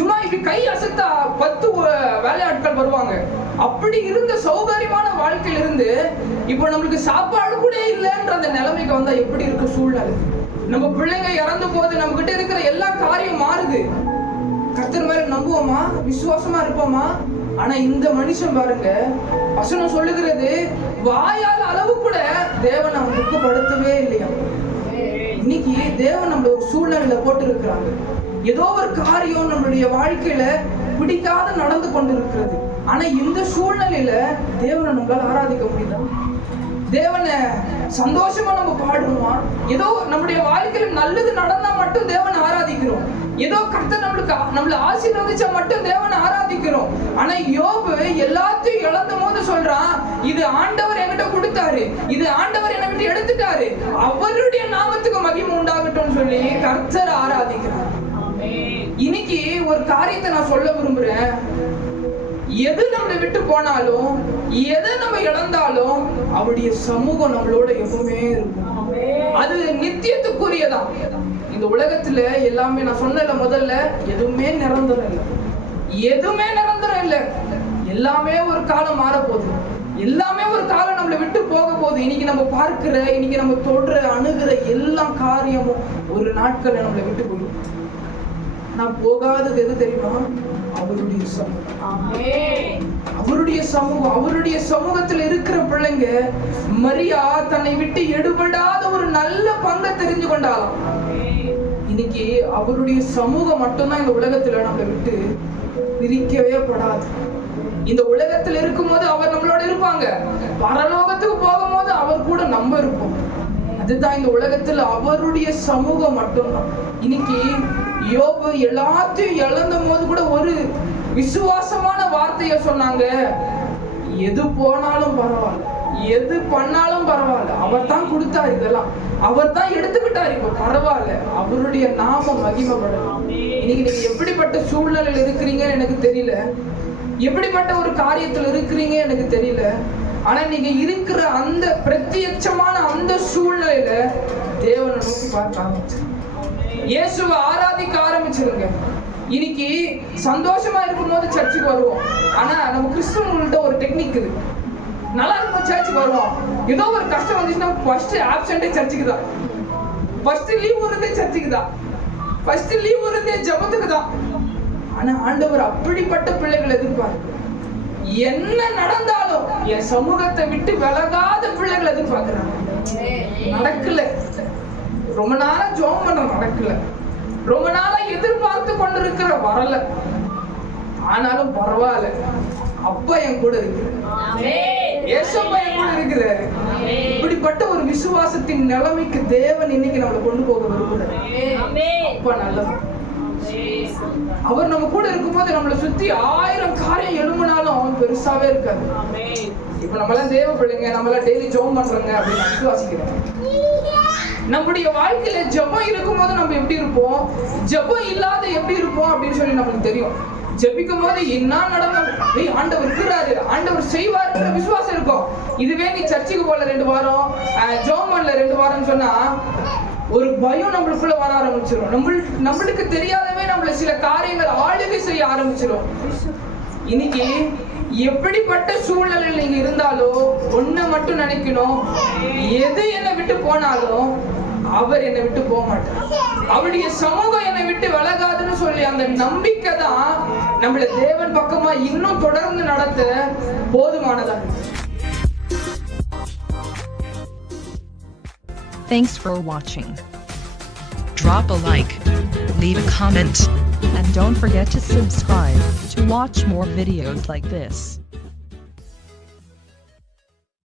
சும்மா இப்படி கை அசத்தா 10 வேலையாட்கள் வருவாங்க. அப்படி இருந்த சௌகரியமான வாழ்க்கையில இருந்து இப்போ நம்மளுக்கு சாப்பாடு கூட இல்லைன்ற அந்த நிலைமைக்கு வந்தா எப்படி இருக்கு சூழ்நிலை? நம்ம பிள்ளைங்க இறந்து போது நம்ம கிட்ட இருக்கிற எல்லா காரியம் மாறுது. கர்த்தர் மேல நம்புவோமா, விசுவாசமா இருப்போமா? ஆனா இந்த மனுஷன் பாருங்க, வசனம் சொல்லுகிறது வாயால் அளவு கூட தேவன் அவன் துக்கப்படுத்தவே இல்லையா. இன்னைக்கு தேவன் நம்மள ஒரு சூழ்நிலையில போட்டு இருக்கிறாங்க. ஏதோ ஒரு காரியம் நம்மளுடைய வாழ்க்கையில பிடிக்காத நடந்து கொண்டு இருக்கிறது. ஆனா இந்த சூழ்நிலையில தேவனை நம்மளால ஆராதிக்க முடியுதா? தேவனை சந்தோஷமா நம்ம பாடுவோமா? ஏதோ நம்முடைய வாழ்க்கையில நல்லது நடந்தா மட்டும் தேவனை ஆராதிக்கிறோம். ஏதோ கர்த்தர் நம்மள ஆசீர்வதிச்சா மட்டும் தேவனை ஆராதிக்கிறோம். ஆனா யோபு எல்லாத்தையும் இழந்த போது சொல்றான், இது ஆண்டவர் என்கிட்ட கொடுத்தாரு, இது ஆண்டவர் என்னை விட்டு எடுத்துட்டாரு, அவருடைய நாமத்துக்கு மகிமை உண்டாகட்டும் சொல்லி கர்த்தர் ஆராதிக்கிறார். இன்னைக்கு ஒரு காரியத்தை நான் சொல்ல விரும்புறேன். எது நம்மளை விட்டு போனாலும், எதை நம்ம இழந்தாலும் அவருடைய சமூகம் நம்மளோட எப்பவுமே இருக்கும். அது நித்தியத்துக்குரியதான். இந்த உலகத்துல எல்லாமே நான் சொன்னல முதல்ல, எதுவுமே நிரந்தரம் இல்லை. எதுவுமே நிரந்தரம் இல்லை. எல்லாமே ஒரு காலம் மாற போகுது. எல்லாமே ஒரு காலம் நம்மளை விட்டு போக போகுது. இன்னைக்கு நம்ம பார்க்கிற, இன்னைக்கு நம்ம தொடுற, அணுகிற எல்லா காரியமும் ஒரு நாட்கள்ல நம்மளை விட்டு போயிடும். நான் போகாதது எது தெரியுமா? அவருடைய சமூகம். அவருடைய சமூகம். அவருடைய சமூகத்தில் இருக்கிற பிள்ளைங்க, மரியா தன்னை விட்டு எடுபடாத ஒரு நல்ல பங்கை தெரிஞ்சு கொண்டாலும் இன்னைக்கு அவருடைய சமூகம் மட்டும்தான் இந்த உலகத்துல நம்மளை விட்டு பிரிக்கவே படாது. இந்த உலகத்துல இருக்கும்போது அவர் நம்மளோட இருப்பாங்க, பரலோகத்துக்கு போகும்போது அவர் கூட நம்ம இருப்போம். அதுதான் இந்த உலகத்துல அவருடைய சமூகம் மட்டும்தான். இன்னைக்கு யோபு எல்லாத்தையும் இழந்த போது கூட ஒரு விசுவாசமான வார்த்தைய சொன்னாங்க, எது போனாலும் பரவாயில்ல, எது பண்ணாலும் பரவாயில்ல, அவர் தான் கொடுத்தாரு, இதெல்லாம் அவர் தான் எடுத்துக்கிட்டாரு, இப்ப பரவாயில்ல, அவருடைய நாமம் மகிமைப்படும். இன்னைக்கு நீங்க எப்படிப்பட்ட சூழ்நிலையில் இருக்கிறீங்கன்னு எனக்கு தெரியல, எப்படிப்பட்ட ஒரு காரியத்தில் இருக்கிறீங்க எனக்கு தெரியல. ஆனா நீங்க இருக்கிற அந்த பிரத்யட்சமான அந்த சூழ்நிலையில தேவனை நோக்கி பார்க்க ஆரம்பிச்சு, இயேசுவை ஆராதிக்க ஆரம்பிச்சிருங்க. இன்னைக்கு சந்தோஷமா இருக்கும் போது சர்ச்சுக்கு வருவோம். ஆனா நம்ம கிறிஸ்தவங்கள்ட்ட ஒரு டெக்னிக் இது. நல்லா இருக்கும் சர்ச்சுக்கு வருவோம், ஏதோ ஒரு கஷ்டம் வந்துச்சுன்னா ஃபர்ஸ்ட் ஆப்சென்டே சர்ச்சுக்கு தான், ஃபர்ஸ்ட் லீவ் வருதே சர்ச்சுக்கு தான், ஃபர்ஸ்ட் லீவ் வருதே ஜெபத்துக்கு தான். ஆனா ஆண்டவர் அப்படிப்பட்ட பிள்ளைகளை எதிர்பார்க்க, என்ன நடந்தாலும் என் சமூகத்தை விட்டு விலகாத பிள்ளைகளை எதிர்பார்க்கிறாங்க. நடக்கல, ரொம்ப நாளா ஜெபம் பண்ற நடக்கல, ரொம்ப நாளா எதிர்பார்த்து கொண்டிருக்கிற வரல, ஆனாலும் பரவாயில்ல, அப்பா என் கூட இருக்கிறாரு, ஏசப்பா என் கூட இருக்கிறாரு. இப்படிப்பட்ட ஒரு விசுவாசத்தின் நிலைமைக்கு தேவன் இன்னைக்கு நம்மளை கொண்டு போக விரும்புறாரு. அப்பா நல்லவர். அவர் நம்ம கூட இருக்கும்போது நம்மளை சுத்தி 1000 காரியம் எழும்பினாலும் பெருசாவே இருக்காது. இப்ப நம்மளாம் தேவ பிள்ளைங்க, நம்மளாம் டெய்லி ஜெபம் பண்றோங்க அப்படின்னு விசுவாசிக்கிறேன். நம்முடைய வாழ்க்கையில ஜெபம் இருக்கும்போது நம்ம எப்படி இருப்போம், ஜெபம் இல்லாத எப்படி இருப்போம் அப்படின்னு சொல்லி நமக்கு தெரியும். ஜெபிக்கும் போது என்ன நடந்தாலும் ஆண்டவர் இருக்கிறாரு, ஆண்டவர் செய்வாருன்ற விசுவாசம் இருக்கும். இதுவே நீ சர்ச்சுக்கு போல 2 வாரம், ஜெபம் பண்ணல 2 வாரம் சொன்னா ஒரு பயம் நம்மளுக்குள்ள வர ஆரம்பிச்சிடும். நம்மளுக்கு தெரியாதவே நம்மள சில காரியங்கள் ஆளுகை செய்ய ஆரம்பிச்சிடும். இன்னைக்கு எப்படிப்பட்ட சூழ்நிலையில் நீங்க இருந்தாலும் ஒண்ணு மட்டும் நினைக்கணும், எது என்னை விட்டு போனாலும் அவர் என்னை விட்டு போக மாட்டார், அவருடைய சமூகம் என்னை விட்டு விலகாதுன்னு சொல்லி அந்த நம்பிக்கை தான் நம்மள தேவன் பக்கமா இன்னும் தொடர்ந்து நடத்த போதுமானதா. Thanks for watching. Drop a like, leave a comment, and don't forget to subscribe to watch more videos like this.